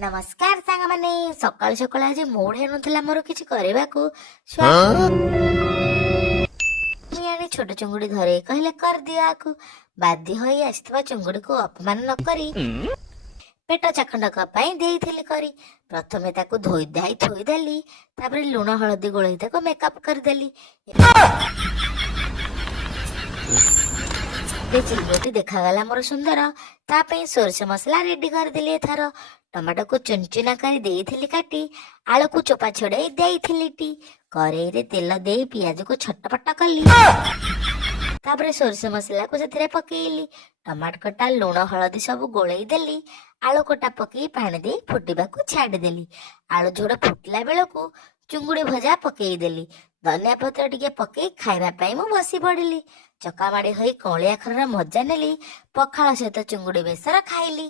नमस्कार सांग माने सकाळ सकाळ आज मूड हेनुଥିଲା ମୋର କିଛି କରିବାକୁ ଆଣି ଛୋଟ ଚୁଙ୍ଗୁଡି ଧରେ କହିଲେ କରିଦିଅ ଆକୁ। ବାଧ୍ୟ ହୋଇ ଆସିଥିବା ଚୁଙ୍ଗୁଡିକୁ ଅପମାନ ନ କରି ପେଟ ଚାଖଣ୍ଡକ ପାଇଁ ଦେଇଥିଲି କରି। ପ୍ରଥମେ ତାକୁ ଧୋଇ ଧାଇ ଥୋଇଦେଲି, ତାପରେ ଲୁଣ ହଳଦୀ ଗୋଳେଇ ତାକୁ ମେକଅପ୍ କରିଦେଲି। ଚିଙ୍ଗୁଡି ଦେଖାଗଲା ମୋର ସୁନ୍ଦର, ତା ପାଇଁ ସୋରିଷ ମସଲା ରେଡି କରିଦେଲି। ଏଥର ଟମାଟୋକୁ ଚୁନଚୁନା କରି ଦେଇଥିଲି କାଟି, ଆଳୁକୁ ଚୋପା ଛଡେଇ ଦେଇଥିଲି। କରେଇରେ ତେଲ ଦେଇ ପିଆଜକୁ ଛଟପଟ କଲି, ତାପରେ ସୋରିଷ ମସଲାକୁ ସେଥିରେ ପକେଇଲି। ଟମାଟୋ କଟା, ଲୁଣ ହଳଦୀ ସବୁ ଗୋଳେଇ ଦେଲି। ଆଳୁ କଟା ପକେଇ ପାଣି ଦେଇ ଫୁଟିବାକୁ ଛାଡିଦେଲି। ଆଳୁ ଝୋଳ ଫୁଟିଲା ବେଳକୁ ଚୁଙ୍ଗୁଡି ଭଜା ପକେଇଦେଲି। ଧନିଆ ପତ୍ର ଟିକେ ପକେଇ ଖାଇବା ପାଇଁ ମୁଁ ବସି ପଡିଲି। ଚକାମାଡି ହୋଇ କଅଁଳିଆ ଖରାର ମଜା ନେଲି। ପଖାଳ ସହିତ ଚୁଙ୍ଗୁଡି ବେସର ଖାଇଲି।